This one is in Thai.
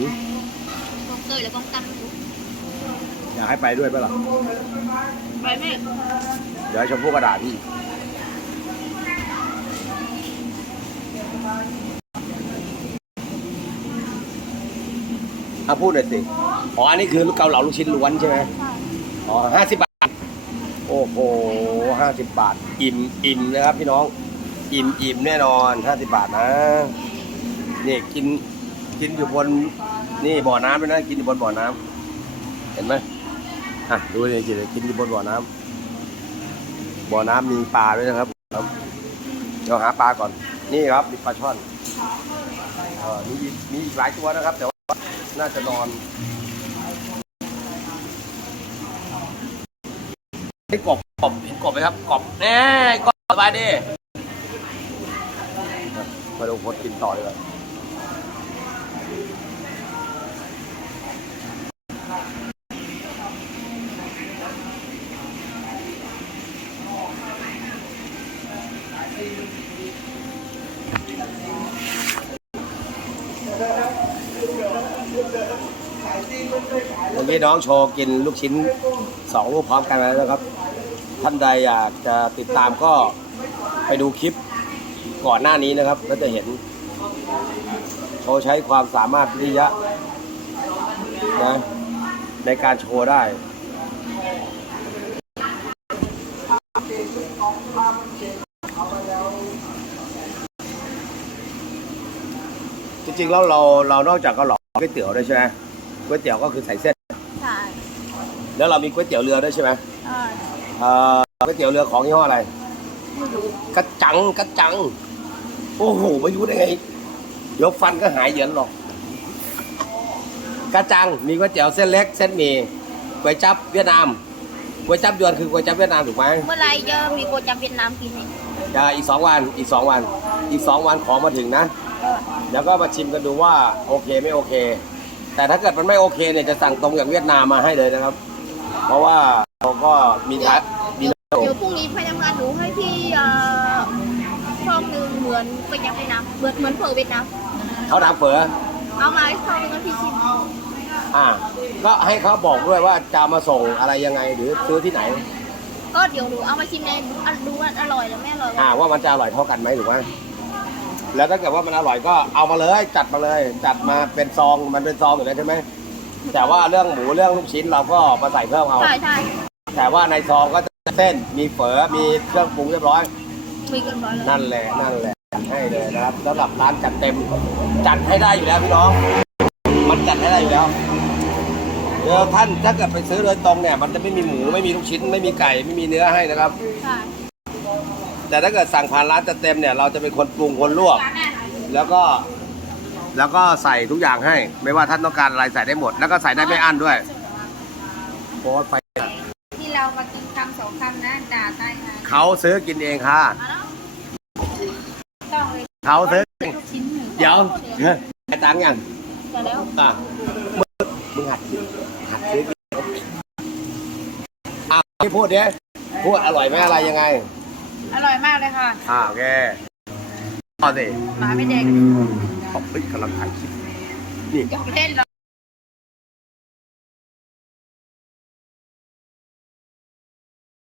หืมกองเตยแล้วกองตังอยากให้ไปด้วยปะล่ะไปไหมเดี๋ยวให้ชมพู่กระดาษพี่ถ้าพูดหน่อยสิ อ๋อ อันนี้คือเกาเหลาลูกชิ้นล้วนใช่ไหมอ๋อห้าสิบบาท โอ้โหห้าสิบบาท อิ่มอิ่มนะครับพี่น้อง อิ่มอิ่มแน่นอนห้าสิบบาทนะ นี่กินกินอยู่บน นี่บ่อน้ำด้วยนะ กินอยู่บนบ่อน้ำเห็นไหมอะดูเลยกินกินอยู่บนบ่อน้ำบ่อน้ำมีปลาด้วยนะครับครับเดี๋ยวหาปลาก่อน นี่ครับมีปลาช่อนเออมีมีอีกหลายตัวนะครับ แต่ว่าน่าจะนอนไอ้กบกบเห็นกบไหมครับกบแน่กบสบายดีมาดูคนกินต่อเลยครับ มื่อกี้น้องโชว์กินลูกชิ้นสองลูกพร้อมกันแล้วนะครับ ท่านใดอยากจะติดตามก็ไปดูคลิปก่อนหน้านี้นะครับ ก็จะเห็น โชว์ใช้ความสามารถวิริยะนะในการโชว์ได้จริงๆแล้วเราเรานอกจากกาเหลาก๋วยเตี๋ยวได้ใช่ไหมก๋วยเตี๋ยวก็คือใส่เส้น แล้วเรามีก๋วยเตี๋ยวเรือด้วยใช่ไหมใช่เอ่อก๋วยเตี๋ยวเรือของยี่ห้ออะไร ไม่รู้กระจังกระจัง โอ้โหไม่รู้ได้ไงเดี๋ยวฟันก็หายเหยินหรอก กระจังมีก๋วยเตี๋ยวเส้นเล็ก เส้นหมี่ก๋วยจั๊บเวียดนามก๋วยจั๊บยวนคือก๋วยจั๊บเวียดนามถูกไหมเมื่อไรจะมีโกจับเวียดนามกินอีกจะอีกสองวันอีกสองวัน อีกสองวันขอมาถึงนะ เออแล้วก็มาชิมกันดูว่าโอเคไม่โอเค แต่ถ้าเกิดมันไม่โอเคเนี่ยจะสั่งตรงจากเวียดนามมาให้เลยนะครับ เพราะว่าเราก็มีท้ามีน้ำเดี๋ยวพรุ่งนี้พยายามดูให้ที่เอ่อช่องหนึ่งเหมือนไปยังเวียดนามเหมือนเหมือนเผอเวียดนามเขาทำเฝอเอามาช่องหนึงให้พี่ชิมอ่า ก็ให้เขาบอกด้วยว่าจะมาส่งอะไรยังไงหรือซื้อที่ไหน ก็เดี๋ยวดูเอามาชิมในอันดูว่าอร่อยหรือไม่อร่อยอ่าว่ามันจะอร่อยเท่ากันไหมถูกไหมแล้วถ้าเกิดว่ามันอร่อยก็เอามาเลยจัดมาเลย จัดมาเป็นซองมันเป็นซองอยู่แล้วใช่ไหม แต่ว่าเรื่องหมูเรื่องลูกชิ้นเราก็มาใส่เพิ่มเอา ใช่ใช่แต่ว่าในซองก็จะเส้นมีเฝอมีเครื่องปรุงเรียบร้อย มีกันร้อยเลยนั่นแหละนั่นแหละจัดให้เลยนะครับสำหรับร้านจัดเต็ม จัดให้ได้อยู่แล้วพี่น้อง มันจัดให้ได้อยู่แล้วเดี๋ยวท่านถ้าเกิดไปซื้อโดยตรงเนี่ย มันจะไม่มีหมูไม่มีลูกชิ้น ไม่มีไก่ไม่มีเนื้อให้นะครับ ใช่แต่ถ้าเกิดสั่งผ่านร้านจัดเต็มเนี่ยเราจะเป็นคนปรุงคนลวก แล้วก็ แล้วก็ใส่ทุกอย่างให้ ไม่ว่าท่านต้องการอะไรใส่ได้หมด แล้วก็ใส่ได้ไม่อั้นด้วยโอ้ยไปที่เรามากินคำสองคำนะด่าใต้ไงเขาซื้อกินเองค่ะมาแล้วต้องเลยเขาซื้อเองลูกชิ้นหนึ่งเดี๋ยวไอ้ตังค์ยังแต่แล้วอะมึงมึงหัดกินหัดซื้อกินอะพี่พูดเนี้ยพูดอร่อยไหมอะไรยังไง อร่อยมากเลยค่ะอ่าโอเคต่อสิหมาไม่เด็ก ขอบเฮ้ยกำลังถ่ายคลิปนี่ ยกเล่นเหรอ